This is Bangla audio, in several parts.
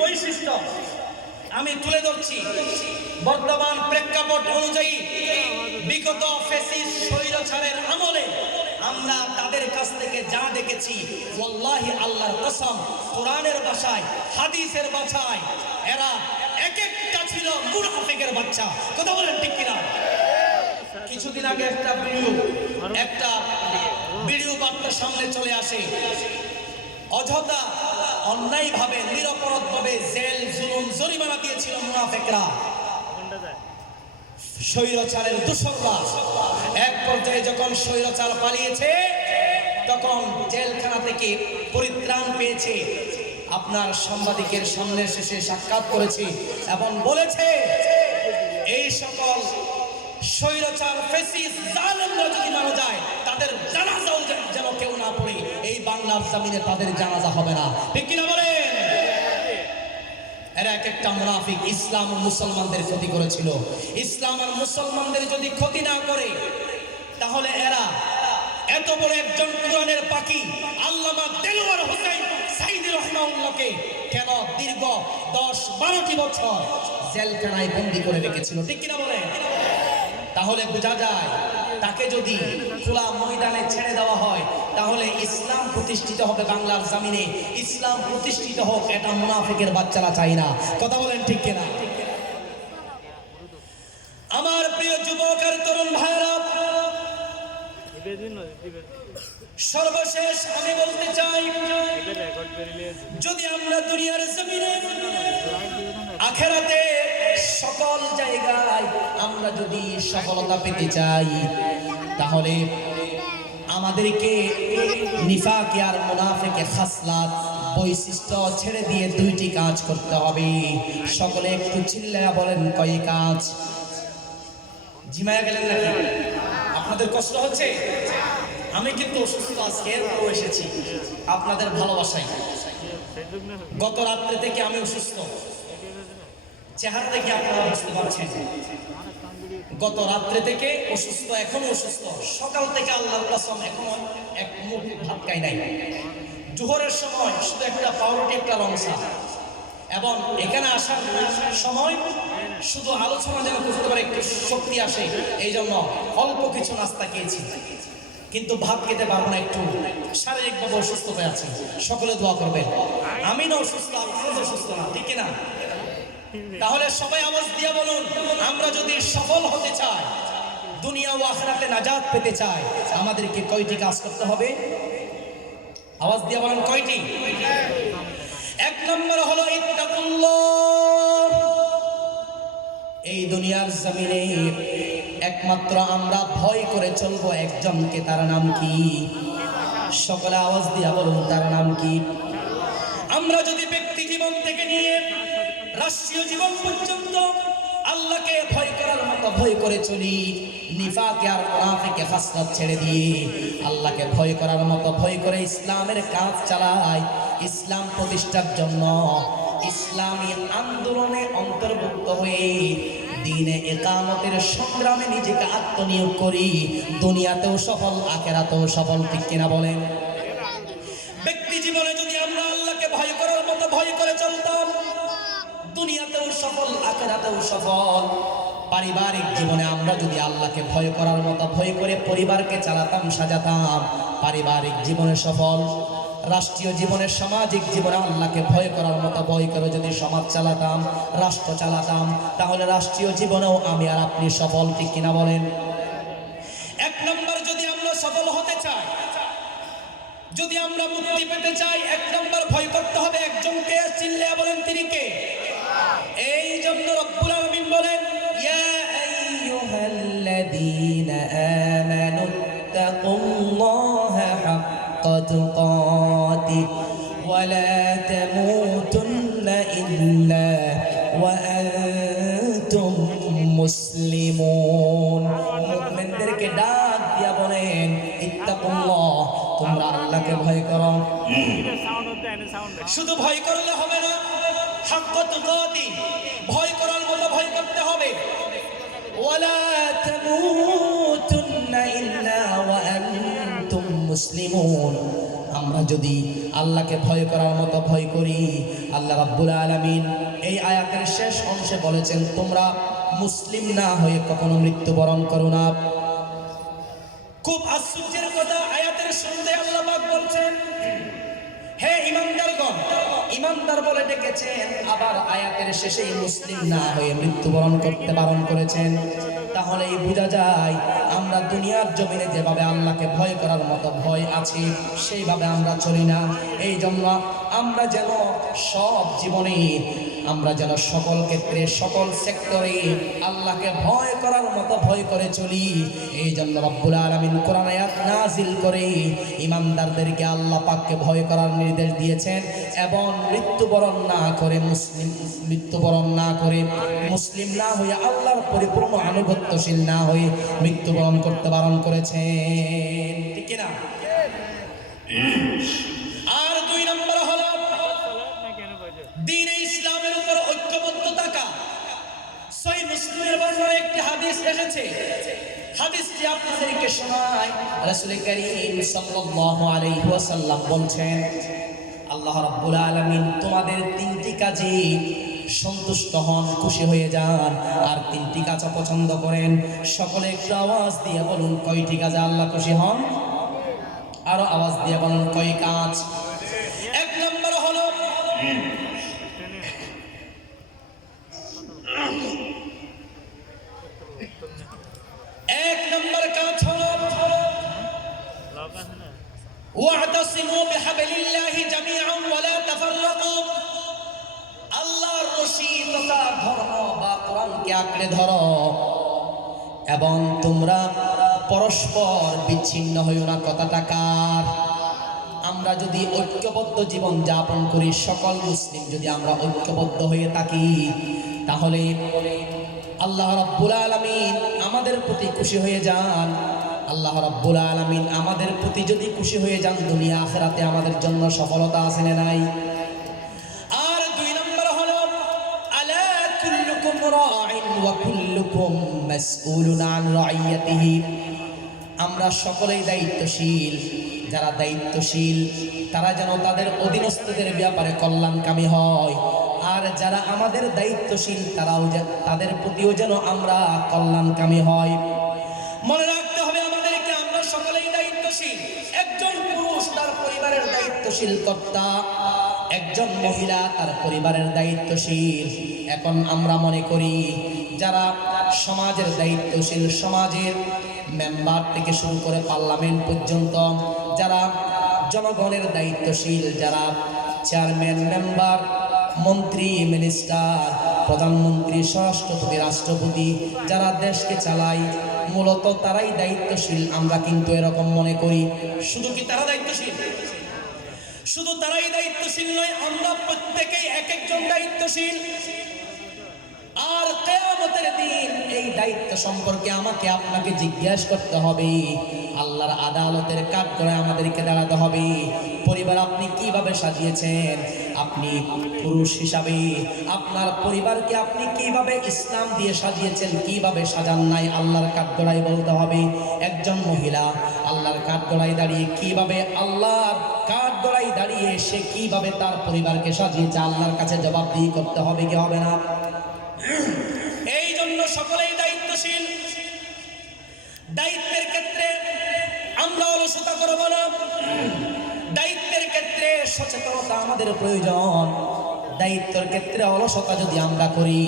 বৈশিষ্ট্য আমি তুলে ধরছি। বর্তমান প্রেক্ষাপট অনুযায়ী বিগত ফেসিস স্বৈরাচারের আমলে আমরা তাদের কাছ থেকে যা দেখেছি, ওয়াল্লাহি আল্লাহর কসম, কোরআনের বাসায়, হাদিসের বাসায়, এরা এক একটা ছিল মুনাফিকের বাচ্চা। কথা বলেন ঠিক কিনা? কিছুদিন আগে একটা ভিডিও একটা ভিডিও বার্তা সামনে চলে আসে। অযথা অন্যায়ভাবে, নিরপরাধভাবে জেল, জুলুম, জরিমানা দিয়েছিল মুনাফেকরা। স্বৈরচারের দূষণরা এক পর্যায়ে যখন স্বৈরচার পালিয়েছে, তখন জেলখানা থেকে পরিত্রাণ পেয়েছে। আপনার সাংবাদিকের সামনে শেষে সাক্ষাৎ করেছে এবং বলেছে, এই সকল স্বৈরচার, ফেসিস, জালেমরা যদি মারা যায় তাদের জানাজাও যেন- কেউ না পড়ে, এই বাংলার জমিনে তাদের জানাজা হবে না। ঠিক কিনা বলেন? এরা এক একটা ইসলাম মুসলমানদের ক্ষতি করেছিল। ইসলাম আর মুসলমানদের যদি ক্ষতি না করে, তাহলে এরা এত বড় পাখি আল্লামা দীর্ঘ দশ বছর জেলখানায় বন্দি করে রেখেছিল? ঠিক কিনা বলেন? তাহলে বোঝা যায় তাকে যদি খোলা ময়দানে ছেড়ে দেওয়া হয়, তাহলে ইসলাম প্রতিষ্ঠিত হবে বাংলার জামিনে। ইসলাম প্রতিষ্ঠিত হোক, এটা মুনাফিকের বাচ্চারা চাই না। কথা বলেন ঠিক কিনা? আমার প্রিয় যুবক আর তরুণ ভাইরা সর্বশেষ আমি বলতে চাই, যদি আমরা দুনিয়ার জমিনে, আখেরাতে সকল জায়গায় আমরা যদি সফলতা পেতে চাই তাহলে আমাদেরকে নিফাকে আর মুনাফেকে খাসলাত, বৈশিষ্ট্য ছেড়ে দিয়ে দুইটি কাজ করতে হবে। সকলে একটু চিল্লায়া বলেন কয় কাজ। জিমায়া গেলেন নাকি? আপনাদের কষ্ট হচ্ছে? আমি কিন্তু অসুস্থ, আজকে এরপরও এসেছি। আপনাদের ভালোবাসাই গত রাত্রে থেকে আমি অসুস্থ। চেহারা থেকে আপনারা বুঝতে পারছেন? গত রাত্রে থেকে অসুস্থ, এখনও অসুস্থ। সকাল থেকে আল্লাহর কসম, এখনও এক মুখ ভাত খাই নাই। জোহরের সময় শুধু একটা পাউরুটি, একটা লংসা। এবং এখানে আসার সময় শুধু আলোচনা যেন করতে পারে, একটু শক্তি আসে এই জন্য অল্প কিছু নাস্তা খেয়েছি। কিন্তু ভাত খেতে পারব না একটু। শারীরিকভাবে অসুস্থ হয়ে আছে। সকলে দোয়া করবেন। আমি না অসুস্থ আপনারা অসুস্থ না, ঠিক না তাহলে সবাই আওয়াজ দিয়ে বলুন, আমরা যদি সফল হতে চাই, দুনিয়া ও আখরাতে নাজাত পেতে চাই, আমাদেরকে কয়টি কাজ করতে হবে? আওয়াজ দিয়ে বলেন কয়টি? এক নম্বর হলো ইত্তাকুল্লাহ। এই দুনিয়ার জমিনে একমাত্র আমরা ভয় করে চলবো একজনকে, তার নাম কি? সকলে আওয়াজ দিয়া বলুন, তার নাম কি? আমরা যদি ব্যক্তি জীবন থেকে নিয়ে রাষ্ট্রীয় জীবন পর্যন্ত আল্লাহকে ভয় করার মতো ভয় করে চলি। নিফাকে আর মুনাফিকে হাসনাত ছেড়ে দিয়ে আল্লাহকে ভয় করার মতো ভয় করে ইসলামের কাজ চালাই ইসলাম প্রতিষ্ঠার জন্য ইসলামী আন্দোলনে অন্তর্ভুক্ত হয়ে দিনে একামতের সংগ্রামে নিজেকে আত্মনিয়োগ করি। দুনিয়াতেও সফল, আখেরাতেও সফল, ঠিক কিনা বলেন? দুনিয়াতেও সফল, আখেরাতেও সফল। পারিবারিক জীবনে আমরা যদি আল্লাহকে ভয় করার মতো ভয় করে পরিবারকে চালাতাম, সাজাতাম, পারিবারিক জীবনে সফল, রাষ্ট্রীয় জীবনে, সামাজিক জীবনে আল্লাহকে ভয় করার মতো ভয় করে যদি সমাজ চালাতাম, রাষ্ট্র চালাতাম, তাহলে রাষ্ট্রীয় জীবনেও আমি আর আপনি সফল, ঠিক কিনা বলেন? এক নম্বর, যদি আমরা সফল হতে চাই, যদি আমরা মুক্তি পেতে চাই, এক নম্বর ভয় করতে হবে একজনকে। চিল্লে বলেন, তিনি কে? এই জন্য রব্বুল আলমিন বলেন ইয়া আইয়ুহাল্লাযীনা আমানু তাকুল্লাহা হাক্কা তুকাতিহ ওয়া লা তামুতুন্না ইল্লা ওয়া আনতুম মুসলিমুন। মুমিনদেরকে ডাক দিয়া বলেন ইত্তাকুল্লাহ তোমরা আল্লাহকে ভয় করো। শুধু ভয় করলে হবে না হাক্ক তুকাতি ভয় করার মতো ভয় করতে হবে। ওয়ালা তামুতুন্না ইল্লা আমরা যদি আল্লাহকে ভয় করার মতো ভয় করি, আল্লাহ রাব্বুল আলামিন এই আয়াতের শেষ অংশে বলেছেন, তোমরা মুসলিম না হয়ে কখনো মৃত্যুবরণ করো না। খুব আশ্চর্যের কথা, আয়াতের শুনতে আল্লাহ বলছেন ইমানদার বলে আবার আয়াতের শেষেই মুসলিম না হয়ে মৃত্যুবরণ করতে বারণ করেছেন। বোঝা যায়, আমরা দুনিয়ার যেভাবে ভয় করার মতো ভয় আছে, সেইভাবে আমরা চলি না। এই জন্য আমরা যেন সব জীবনে, আমরা যেন সকল ক্ষেত্রে, সকল সেক্টরে আল্লাহকে ভয় করার মতো ভয় করে চলি। এই জন্য রব্বুল আলামিন কোরআন আয়াত নাজিল করে ইমানদারদেরকে আল্লাহ পাককে ভয় করার নির্দেশ দিয়েছেন এবং মৃত্যুবরণ না করে মুসলিম, মৃত্যুবরণ না করে মুসলিম না হয়ে আল্লাহর পরিপূর্ণ আনুগত্যশীল না হয়ে মৃত্যুবরণ করতে বারণ করেছেন। ঠিক না আর দুই নম্বর হল, দিনে ইসলামের উপর ঐক্যবদ্ধ থাকা। সই মুসলিমের বর্ণনায় একটি হাদিস এসেছে হাদিসটি আপনাদেরকে শোনায়, রাসূল করিম সাল্লাল্লাহু আলাইহি ওয়াসাল্লাম বলছেন, আল্লাহ রাব্বুল আলামিন তোমাদের তিনটি কাজে সন্তুষ্ট হন, খুশি হয়ে যান। আর তিনটি কাজ পছন্দ করেন, সকলে একটু আওয়াজ দিয়ে বলুন কয়টি কাজে আল্লাহ খুশি হন? আরও আওয়াজ দিয়ে বলুন, কয় কাজ? এক নম্বর হলো ওয়াতাসিমু বিহাবিলিল্লাহি জামিআন ওয়ালা তাফাররাকু। আল্লাহর রশি তথা ধর্ম বা কোরআনকে আঁকড়ে ধরো। এবং তোমরা পরস্পর বিচ্ছিন্ন হইও না, কথাটা কার? আমরা যদি ঐক্যবদ্ধ জীবন যাপন করি, সকল মুসলিম যদি আমরা ঐক্যবদ্ধ হয়ে থাকি, তাহলে আল্লাহ রাব্বুল আলামিন আমাদের প্রতি খুশি হয়ে যান। আল্লাহ রাব্বুল আলামিন আমাদের প্রতি যদি খুশি হয়ে যান, দুনিয়া আখেরাতে আমাদের জন্য সফলতা আছে না নাই? আর দুই নম্বর হলো, আলা কুল্লুকুম রাইন ওয়া কুল্লুকুম মাসউলুন আন রাইয়াতিহি। আমরা সকলেই দায়িত্বশীল, যারা দায়িত্বশীল, তারা যেন তাদের অধীনস্থদের ব্যাপারে কল্যাণকামী হয়। আর যারা আমাদের দায়িত্বশীল, তারাও তাদের প্রতিও যেন আমরা কল্যাণকামী হয়। মনে দায়িত্বশীল কর্তা একজন মহিলা তার পরিবারের দায়িত্বশীল। এখন আমরা মনে করি, যারা সমাজের দায়িত্বশীল, সমাজের মেম্বার থেকে শুরু করে পার্লামেন্ট পর্যন্ত, যারা জনগণের দায়িত্বশীল, যারা চেয়ারম্যান, মেম্বার, মন্ত্রী, মিনিস্টার, প্রধানমন্ত্রী, স্বরাষ্ট্রপতি, রাষ্ট্রপতি, যারা দেশকে চালায়, মূলত তারাই দায়িত্বশীল। আমরা কিন্তু এরকম মনে করি। শুধু কি তারা দায়িত্বশীল? শুধু তারাই দায়িত্বশীল নয় আমরা প্রত্যেকেই এক একজন দায়িত্বশীল। আর কেয়ামতের দিন এই দায়িত্ব সম্পর্কে আমাকে আপনাকে জিজ্ঞাসা করতে হবে। আল্লাহর আদালতের কাঠ আমাদেরকে দাঁড়াতে হবে। পরিবার আপনি কীভাবে সাজিয়েছেন? আপনি পুরুষ হিসাবে আপনার পরিবারকে আপনি কীভাবে ইসলাম দিয়ে সাজিয়েছেন, কীভাবে সাজান নাই, আল্লাহর কাঠগড়ায় বলতে হবে। একজন মহিলা আল্লাহর কাঠগড়ায় দাঁড়িয়ে কীভাবে আল্লাহর কাঠগড়ায় দাঁড়িয়ে সে কীভাবে তার পরিবারকে সাজিয়েছে, আল্লাহর কাছে জবাবদিহি করতে হবে কি হবে না? এই জন্য সকলেই দায়িত্বশীল। দায়িত্বের ক্ষেত্রে আমরা অলসতা করব না। দায়িত্বের ক্ষেত্রে সচেতনতা আমাদের প্রয়োজন। দায়িত্বের ক্ষেত্রে অলসতা যদি আমরা করি,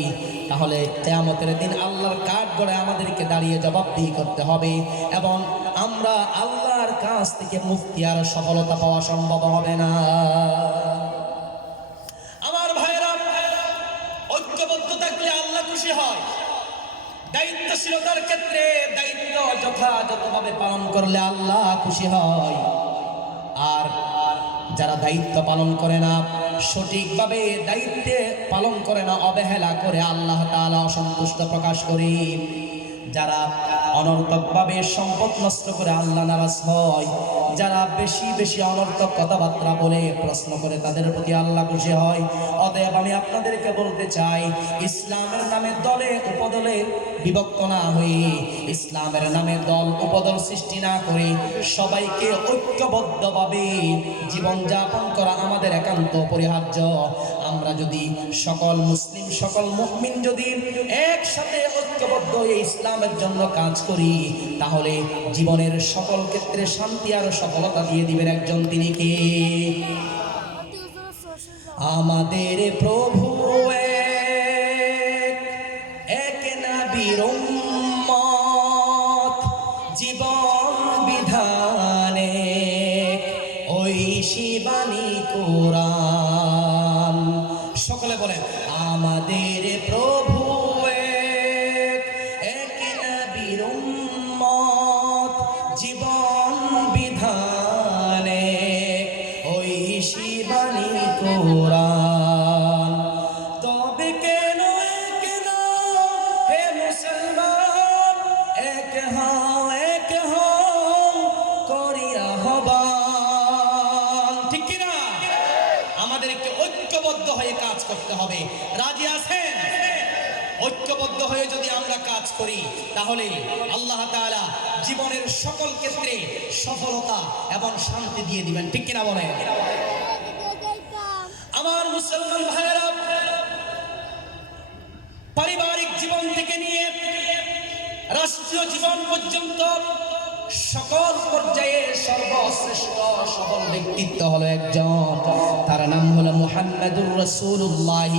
তাহলে কেয়ামতের দিন আল্লাহর কাঠ গড়ে আমাদেরকে দাঁড়িয়ে জবাবদিহি করতে হবে এবং আমরা আল্লাহর কাছ থেকে মুক্তি আর সফলতা পাওয়া সম্ভব হবে না আমার ভাইরা ঐক্যবদ্ধ থাকলে আল্লাহ খুশি হয় দায়িত্বশীলতার ক্ষেত্রে দায়িত্ব যথাযথভাবে পালন করলে আল্লাহ খুশি হয়। আর যারা দায়িত্ব পালন করে না, সঠিকভাবে দায়িত্বে পালন করে না, অবহেলা করে আল্লাহ তাআলা অসন্তুষ্ট প্রকাশ করি। যারা অনর্থকভাবে সম্পদ নষ্ট করে আল্লাহ নারাজ হয় যারা বেশি বেশি অনর্থক কথাবার্তা বলে প্রশ্ন করে তাদের প্রতি আল্লাহ খুশি হয়। অতএব আমি আপনাদেরকে বলতে চাই, ইসলামের নামে দলে উপদলে বিভক্ত না হয়ে, ইসলামের নামে দল উপদল সৃষ্টি না করে সবাইকে ঐক্যবদ্ধভাবে জীবনযাপন করা আমাদের একান্ত অপরিহার্য আমরা যদি সকল মুসলিম সকল মুসলিম যদি একসাথে ঐক্যবদ্ধ হয়ে ইসলামের জন্য কাজ করি তাহলে জীবনের সকল ক্ষেত্রে শান্তি আর সফলতা দিয়ে দিবেন একজন তিনি কে? আমাদের প্রভু রাজি আছেন ঐক্যবদ্ধ হয়ে যদি আমরা কাজ করি, তাহলে আল্লাহ তাআলা জীবনের সকল ক্ষেত্রে সফলতা এবং শান্তি দিয়ে দিবেন। ঠিক কিনা বলেন? আমার মুসলমান ভাইয়েরা, পারিবারিক জীবন থেকে নিয়ে রাষ্ট্রীয় জীবন পর্যন্ত সকল পর্যায়ে সর্বশ্রেষ্ঠ সফল ব্যক্তিত্ব হলো একজন। তার নাম হলো মুহাম্মাদুর রাসূলুল্লাহ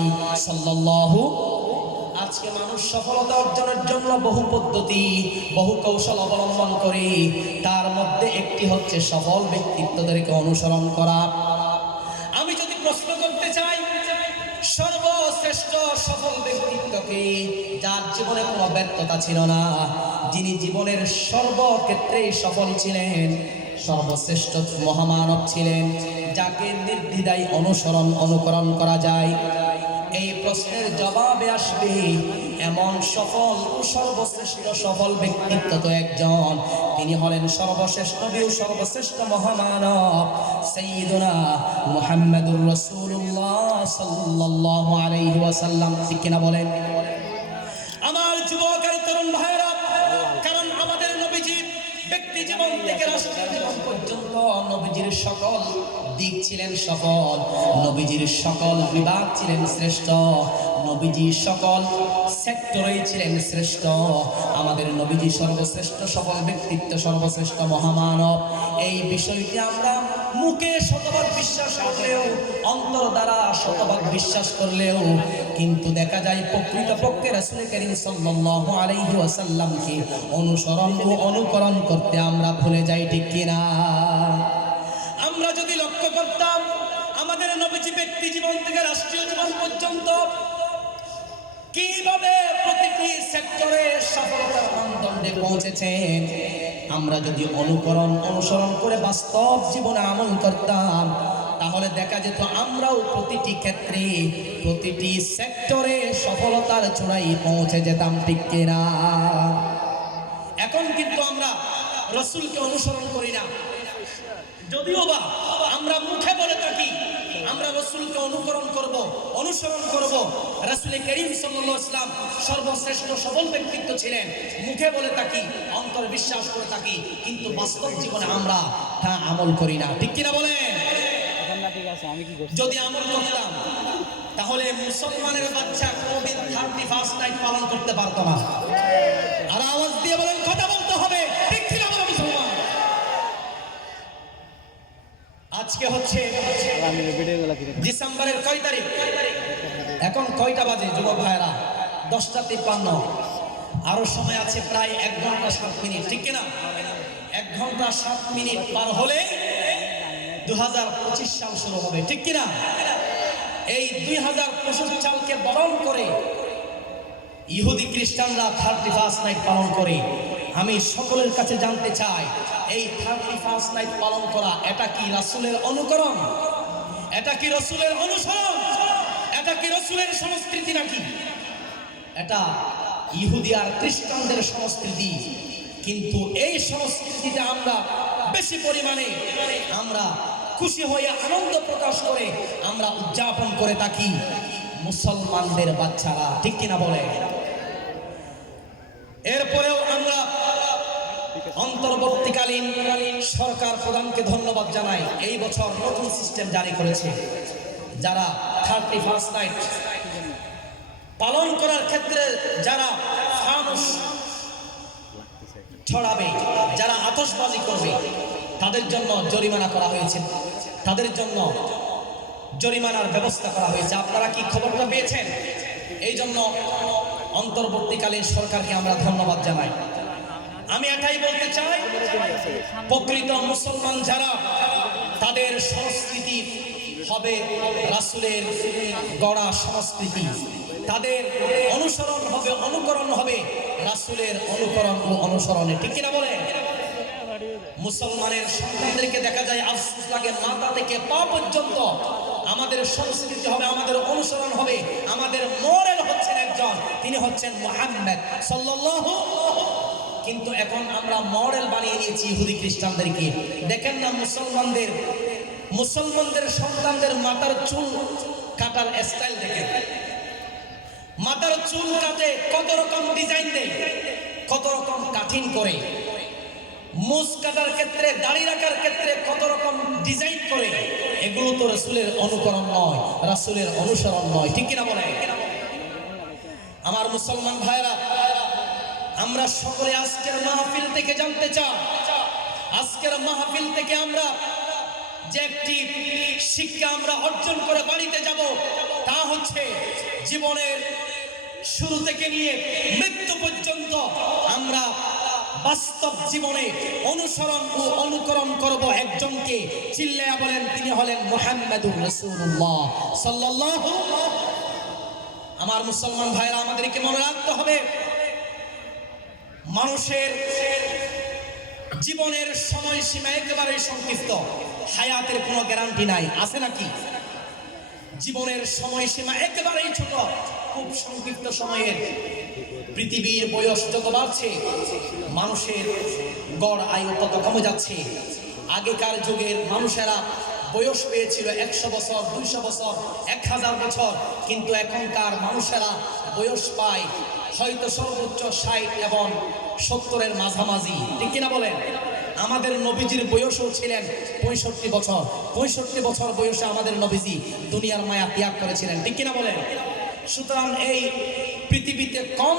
সাল্লাল্লাহু। আজকে মানুষ সফলতা অর্জনের জন্য বহু পদ্ধতি, বহু কৌশল অবলম্বন করে, তার মধ্যে একটি হচ্ছে সফল ব্যক্তিত্বদেরকে অনুসরণ করা। আমি যদি প্রশ্ন করতে চাই, সর্বশ্রেষ্ঠ সফল ব্যক্তিত্বকে যার জীবনে কোনো ব্যর্থতা ছিল না যিনি জীবনের সর্বক্ষেত্রে সফল ছিলেন, সর্বশ্রেষ্ঠ মহামানব ছিলেন, যাকে নির্দ্বিধায় অনুসরণ, অনুকরণ করা যায়। এই প্রশ্নের জবাবে আসবে, এমন সফল ও সর্বশ্রেষ্ঠ সফল ব্যক্তিত্ব তো একজন। তিনি হলেন সর্বশ্রেষ্ঠ ও সর্বশ্রেষ্ঠ মহামানব, সৈয়দনা মুহাম্মদুর রাসূলুল্লাহ সাল্লাল্লাহু আলাইহি ওয়াসাল্লাম। ঠিক কিনা বলেন? নবীজির সকল দিক ছিলেন সফল নবীজির সকল বিভাগ ছিলেন শ্রেষ্ঠ। নবীজি সকল সেক্টরে ছিলেন শ্রেষ্ঠ। আমাদের নবীজি সর্বশ্রেষ্ঠ সকল ব্যক্তিত্ব, সর্বশ্রেষ্ঠ মহামানব। এই বিষয়টি আমরা মুখে শতভাগ বিশ্বাস করলেও, অন্তর দ্বারা শতভাগ বিশ্বাস করলেও, কিন্তু দেখা যায় প্রকৃত পক্ষে রাসূল করিম সাল্লাল্লাহু আলাইহি ওয়াসাল্লামকে অনুসরণ ও অনুকরণ করতে আমরা ভুলে যাই, ঠিক কিনা আমরা যদি লক্ষ্য করতাম, আমাদের নবীজি ব্যক্তি জীবন থেকে রাষ্ট্রীয় জীবন পর্যন্ত কীভাবে প্রতিটি সেক্টরে সফলতার মানদণ্ডে পৌঁছেছে? আমরা যদি অনুকরণ, অনুসরণ করে বাস্তব জীবনে আমল করতাম, তাহলে দেখা যেত আমরাও প্রতিটি ক্ষেত্রে, প্রতিটি সেক্টরে সফলতার চূড়াই পৌঁছে যেতাম, ঠিক কিনা? এখন কিন্তু আমরা রসুলকে অনুসরণ করি না। যদিও বা আমরা মুখে বলে থাকি আমরা রসুলকে অনুকরণ করব অনুসরণ করব। রাসূল করিম আলাইহি ইসলাম সর্বশ্রেষ্ঠ সবল ব্যক্তিত্ব ছিলেন। মুখে বলে থাকি অন্তর বিশ্বাস করে থাকি কিন্তু বাস্তব জীবনে আমরা তা আমল করি না। ঠিক কিনা বলেন? করছি? যদি আমল করতাম তাহলে মুসলমানের বাচ্চা কোনদিন থার্টি ফার্স্ট নাইট পালন করতে পারতো না। আর আওয়াজ দিয়ে বলেন কথা বলতে হবে ঠিক কিনা বলো মুসলমান আজকে হচ্ছে ডিসেম্বরের কয় তারিখ? এখন কয়টা বাজে যুবক ভাইরা দশটা তিপ্পান্ন। আরও সময় আছে প্রায় এক ঘণ্টা সাত মিনিট, ঠিক কিনা? এক ঘণ্টা সাত মিনিট পার হলে দু হাজার পঁচিশ সাল শুরু হবে, ঠিক কিনা? এই দুই হাজার পঁচিশ সালকে বরণ করে ইহুদি খ্রিস্টানরা থার্টি ফার্স্ট নাইট পালন করে। আমি সকলের কাছে জানতে চাই এই থার্টি ফার্স্ট নাইট পালন করা, এটা কি রাসূলের অনুকরণ? এটা কি রসুলের অনুসরণ? এটা কি রসুলের সংস্কৃতি নাকি? এটা ইহুদি আর খ্রিস্টানদের সংস্কৃতি। কিন্তু এই সংস্কৃতিতে আমরা বেশি পরিমাণে আমরা খুশি হয়ে আনন্দ প্রকাশ করে আমরা উদযাপন করে থাকি। মুসলমানদের বাচ্চারা, ঠিক কিনা বলে? এরপরেও আমরা অন্তর্বর্তীকালীন সরকার প্রধানকে ধন্যবাদ জানাই। এই বছর নতুন সিস্টেম জারি করেছে, যারা থার্টি ফার্স্ট নাইট পালন করার ক্ষেত্রে যারা ফানুস ছড়াবে, যারা আতশবাজি করবে, তাদের জন্য জরিমানা করা হয়েছে। তাদের জন্য জরিমানার ব্যবস্থা করা হয়েছে। আপনারা কি খবরটা পেয়েছেন? এই জন্য অন্তর্বর্তীকালীন সরকারকে আমরা ধন্যবাদ জানাই। আমি এটাই বলতে চাই, প্রকৃত মুসলমান যারা তাদের সংস্কৃতি হবে রাসুলের গড়া সংস্কৃতি। তাদের অনুসরণ হবে, অনুকরণ হবে, রাসুলের অনুকরণ ও অনুসরণে। ঠিক কিনা বলে মুসলমানের সন্তানদেরকে দেখা যায়, আফসোস লাগে, মাথা থেকে পা পর্যন্ত আমাদের সংস্কৃতি হবে, আমাদের অনুসরণ হবে, আমাদের মডেল হচ্ছেন একজন, তিনি হচ্ছেন মোহাম্মদ সাল্লাল্লাহু কিন্তু এখন আমরা মডেল বানিয়ে নিয়েছি ইহুদি খ্রিস্টানদেরকে। দেখেন না মুসলমানদের মুসলমানদের সন্তানদের মাথার চুল কাটার স্টাইল দেখেন। মাথার চুল কাটে কত রকম ডিজাইন দেয়, কত রকম কাঠিন করে। মুস কাটার ক্ষেত্রে, দাড়ি রাখার ক্ষেত্রে কত রকম ডিজাইন করে। এগুলো তো রাসূলের অনুকরণ নয়, রাসূলের অনুসরণ নয়, ঠিক কিনা বলে আমার মুসলমান ভাইরা আমরা সকলে আজকের মাহফিল থেকে জানতে চাই। আজকের মাহফিল থেকে আমরা যে একটি শিক্ষা আমরা অর্জন করে বাড়িতে যাব, তা হচ্ছে জীবনের শুরু থেকে নিয়ে মৃত্যু পর্যন্ত আমরা বাস্তব জীবনে অনুসরণ ও অনুকরণ করব। একজনকে চিল্লায়া বলেন, তিনি হলেন মোহাম্মদুর রসুল্লাহ সাল্লাল্লাহু আমার মুসলমান ভাইরা, আমাদেরকে মনে রাখতে হবে মানুষের জীবনের সময়সীমা একেবারে সংক্ষিপ্ত। হায়াতের কোনো গ্যারান্টি নাই। আছে নাকি? জীবনের সময়সীমা একেবারেই ছোট। খুব সংক্ষিপ্ত সময়ের পৃথিবীর বয়স যত বাড়ছে, মানুষের গড় আয়ু তত কমে যাচ্ছে। আগেকার যুগের মানুষেরা বয়স পেয়েছিল একশো বছর, দুইশো বছর, এক হাজার বছর। কিন্তু এখনকার মানুষেরা বয়স পায় হয়তো সর্বোচ্চ ষাট এবং সত্তরের মাঝামাঝি। ঠিক কিনা বলেন? আমাদের নবীজির বয়সও ছিলেন পঁয়ষট্টি বছর। পঁয়ষট্টি বছর বয়সে আমাদের নবীজি দুনিয়ার মায়া ত্যাগ করেছিলেন। ঠিক কিনা বলেন? সুতরাং এই পৃথিবীতে কম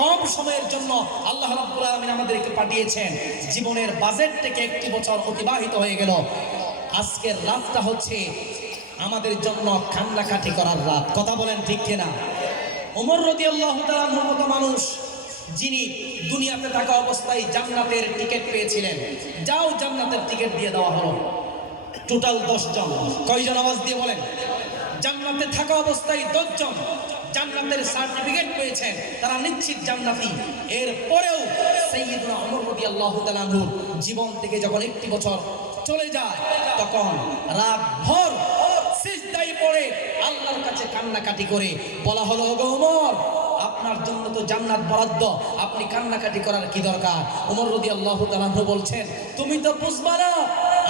কম সময়ের জন্য আল্লাহ রাব্বুল আলামিন আমাদেরকে পাঠিয়েছেন। জীবনের বাজেট থেকে একটি বছর অতিবাহিত হয়ে গেল। আজকের রাতটা হচ্ছে আমাদের জন্য কান্নাকাটি করার রাত। কথা বলেন ঠিক কিনা? ওমর রদি আল্লাহ মতো মানুষ যিনি দুনিয়াতে থাকা অবস্থায় জান্নাতের টিকিট পেয়েছিলেন। যাও জান্নাতের টিকিট দিয়ে দেওয়া হলো। টোটাল দশ জন। কয়জন আওয়াজ দিয়ে বলেন? জান্নাতে থাকা অবস্থায় দশজন জান্নাতের সার্টিফিকেট পেয়েছেন। তারা নিশ্চিত জান্নাতি। এর পরেও ওমর রাদিয়াল্লাহু তাআলা আনহুর জীবন থেকে যখন একটি বছর চলে যায়, তখন রাত ভর সিজদাই পড়ে আল্লাহর কাছে কান্নাকাটি করে বলা হলো গো আপনার জন্য তো জান্নাত বরাদ্দ, আপনি কান্নাকাটি করার কি দরকার? ওমর রদি আল্লাহ বলছেন, তুমি তো বুঝবা না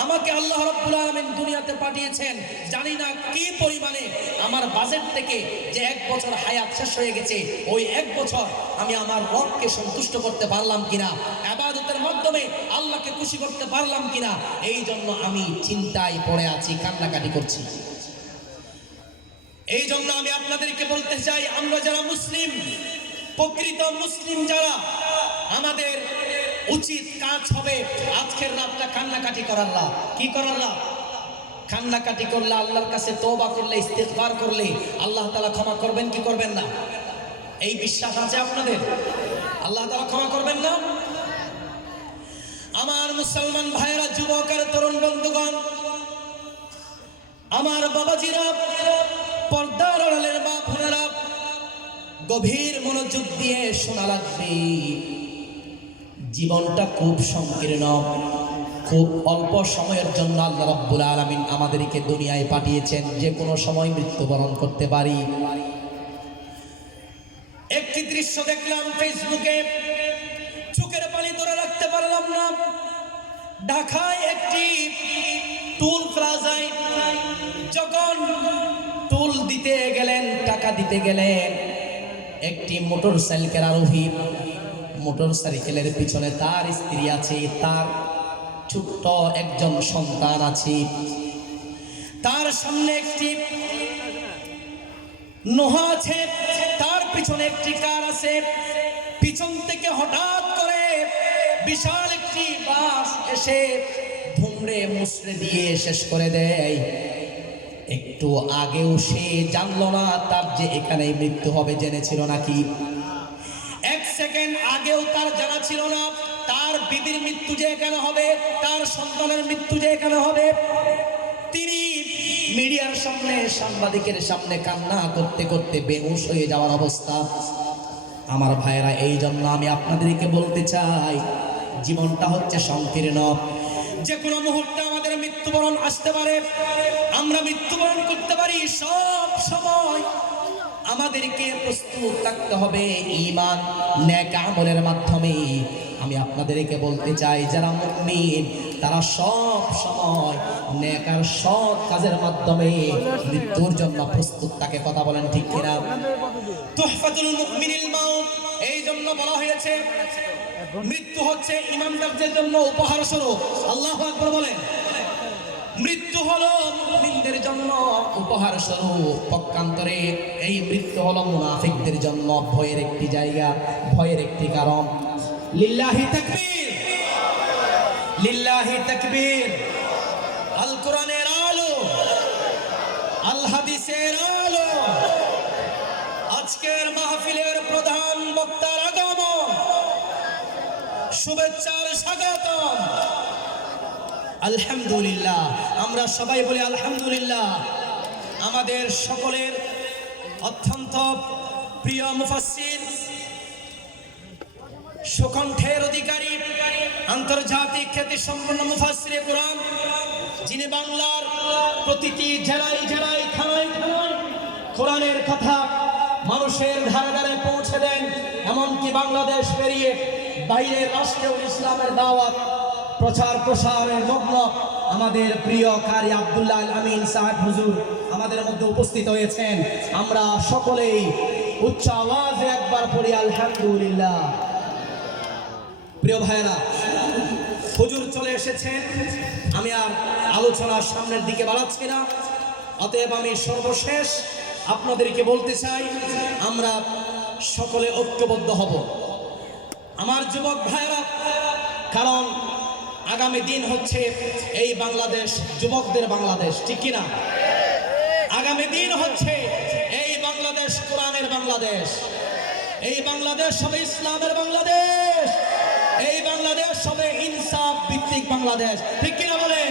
আমাকে আল্লাহ রব্বুল আলমিন দুনিয়াতে পাঠিয়েছেন। জানি না কি পরিমাণে আমার বাজেট থেকে যে এক বছর হায়াত শেষ হয়ে গেছে, ওই এক বছর আমি আমার রবকে সন্তুষ্ট করতে পারলাম কিনা, আবাদতের মাধ্যমে আল্লাহকে খুশি করতে পারলাম কিনা, এই জন্য আমি চিন্তায় পড়ে আছি, কান্নাকাটি করছি। এই জন্য আমি আপনাদেরকে বলতে চাই, আমরা যারা মুসলিম, প্রকৃত মুসলিম যারা, আমাদের উচিত কাজ হবে। আজকের রাতটা কান্নাকাটি করার রাত কি করার রাত কান্নাকাটি করলে আল্লাহর কাছে তোবা করলে, ইস্তেগফার করলে আল্লাহ তালা ক্ষমা করবেন কি করবেন না? এই বিশ্বাস আছে আপনাদের? আল্লাহ তালা ক্ষমা করবেন না? আমার মুসলমান ভাইয়েরা, যুবকের, তরুণ বন্ধুগণ, আমার বাবাজিরা, পর্দার আড়ালের মা গভীর মনোযোগ দিয়ে শোনা লাগবে। জীবনটা খুব সংকীর্ণ। খুব অল্প সময়ের জন্য আল্লাহ রাব্বুল আলামিন আমাদেরকে দুনিয়ায় পাঠিয়েছেন, যে কোনো সময় মৃত্যুবরণ করতে পারি। একটি দৃশ্য দেখলাম ফেসবুকে। চোখের পানি ধরে রাখতে পারলাম না। ঢাকায় একটি টুল প্লাজায় যখন টুল দিতে গেলেন, টাকা দিতে গেলেন, একটি মোটর সাইকেল আরোহী মোটর সাইকেলের পিছনে তার স্ত্রী আছে, তার ছোট্ট একজন সন্তান আছে। তার সামনে একটি নোহা আছে, তার পিছনে একটি কার আছে। পিছন থেকে হঠাৎ করে বিশাল একটি বাস এসে ধুমড়ে মুসড়ে দিয়ে শেষ করে দেয়। একটু আগেও সে জানলো না তার যে এখানে মৃত্যু হবে, জেনেছিল নাকি। সেকেন্ড আগেও তার জানা ছিল না। তার বিবির মৃত্যু যে এখানে হবে, তার সন্তানের মৃত্যু যে এখানে হবে, তিনি মিডিয়ার সামনে, সাংবাদিকের সামনে কান্না করতে করতে বেহুশ হয়ে যাওয়ার অবস্থা। আমার ভাইয়েরা, এই জন্য আমি আপনাদেরকে বলতে চাই, জীবনটা হচ্ছে সংকীর্ণ। যে কোনো মুহূর্তে আমাদের মৃত্যুবরণ আসতে পারে। আমরা মৃত্যুবরণ করতে পারি সব সময়। আমাদেরকে প্রস্তুত থাকতে হবে ইমান ন্যাক আমলের মাধ্যমে। আমি আপনাদেরকে বলতে চাই, যারা মুমিন, তারা সব সময় নেকার সৎ কাজের মাধ্যমে মৃত্যুর জন্য প্রস্তুত তাকে কথা বলেন ঠিক কিনা? তুহফাতুল মুমিনিল মাউত, এই জন্য বলা হয়েছে, মৃত্যু হচ্ছে ইমানদারদের জন্য উপহার স্বরূপ। আল্লাহু আকবার বলেন। মৃত্যু হলো মুমিনদের জন্য। উপহার স্বরূপ পক্ষান্তরে এই মৃত্যু হলো মুনাফিকদের জন্য ভয়ের একটি জায়গা, ভয়ের একটি কারণ। লিল্লাহি তাকবীর। লিল্লাহি তাকবীর। আল কোরআনের আলো। আল হাদিসের আলো। আজকের মাহফিলের প্রধান বক্তার আগমন। স্বাগতম আলহামদুলিল্লাহ। আমরা সবাই বলি আলহামদুলিল্লাহ। আমাদের সকলের অত্যন্ত প্রিয় মুফাসসির, সুকণ্ঠের অধিকারী, আন্তর্জাতিক খ্যাতি সম্পন্ন মুফাসসিরে কোরআন, যিনি বাংলার প্রতিটি জেলায় জেলায় থানায় থানায় কোরআনের কথা মানুষের ধারে ধারে পৌঁছে দেন, এমনকি বাংলাদেশ পেরিয়ে বাইরের রাষ্ট্রেও ইসলামের দাওয়াত প্রচার প্রসারের মগ্ন আমাদের প্রিয় কারি আব্দুল্লাহ আমিন সাহেব হুজুর আমাদের মধ্যে উপস্থিত হয়েছেন। আমরা সকলেই উচ্চ আওয়াজে একবার পড়ি, আলহামদুলিল্লাহ। প্রিয় ভাইয়েরা, হুজুর চলে এসেছেন। আমি আর আলোচনার সামনের দিকে বাড়াচ্ছি না। অতএব আমি সর্বশেষ আপনাদেরকে বলতে চাই, আমরা সকলে ঐক্যবদ্ধ হব। আমার যুবক ভাইয়েরা, কারণ আগামী দিন হচ্ছে এই বাংলাদেশ, যুবকদের বাংলাদেশ, ঠিক কিনা? আগামী দিন হচ্ছে এই বাংলাদেশ, কোরআনের বাংলাদেশ। এই বাংলাদেশ হবে ইসলামের বাংলাদেশ। এই বাংলাদেশ হবে ইনসাফ ভিত্তিক বাংলাদেশ। ঠিক কিনা বলে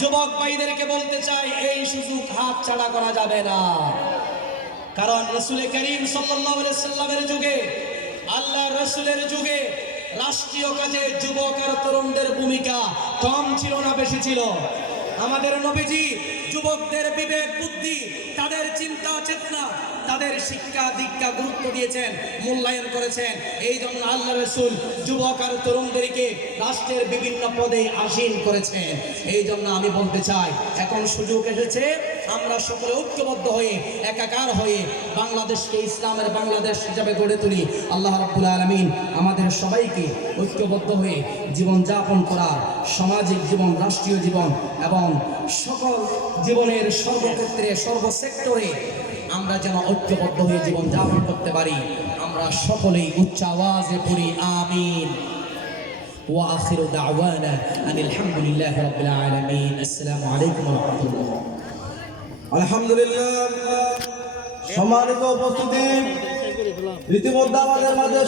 যুবক ভাইদেরকে বলতে চাই, এই সুযোগ হাত ছাড়া করা যাবে না। কারণ রসুল করিম সাল্লামের যুগে আল্লাহ রসুলের যুগে রাষ্ট্রীয় কাজে যুবক আর তরুণদের ভূমিকা কম ছিল না বেশি ছিল। আমাদের নবীজি যুবকদের বিবেক, বুদ্ধি, তাদের চিন্তা, চেতনা, তাদের শিক্ষা, দীক্ষা গুরুত্ব দিয়েছেন, মূল্যায়ন করেছেন। এই জন্য আল্লাহ রসুল যুবক আর তরুণদেরকে রাষ্ট্রের বিভিন্ন পদে আসীন করেছেন। এই জন্য আমি বলতে চাই, এখন সুযোগ এসেছে আমরা সকলে ঐক্যবদ্ধ হয়ে একাকার হয়ে বাংলাদেশকে ইসলামের বাংলাদেশ হিসাবে গড়ে তুলি আল্লাহ রাব্বুল আলামিন আমাদের সবাইকে ঐক্যবদ্ধ হয়ে জীবনযাপন করার সামাজিক জীবন রাষ্ট্রীয় জীবন এবং সকল জীবনের সর্বক্ষেত্রে সর্বসেক্টরে আমরা যেন ঐক্যবদ্ধ হয়ে জীবনযাপন করতে পারি আমরা সকলেই উচ্চ আওয়াজে পড়ি আমিন وآخر دعوانا أن الحمد لله رب العالمين السلام عليكم ورحمة الله আলহামদুলিল্লাহ। সম্মানিত উপস্থিতি। ইতিমধ্যে আমাদের মাঝে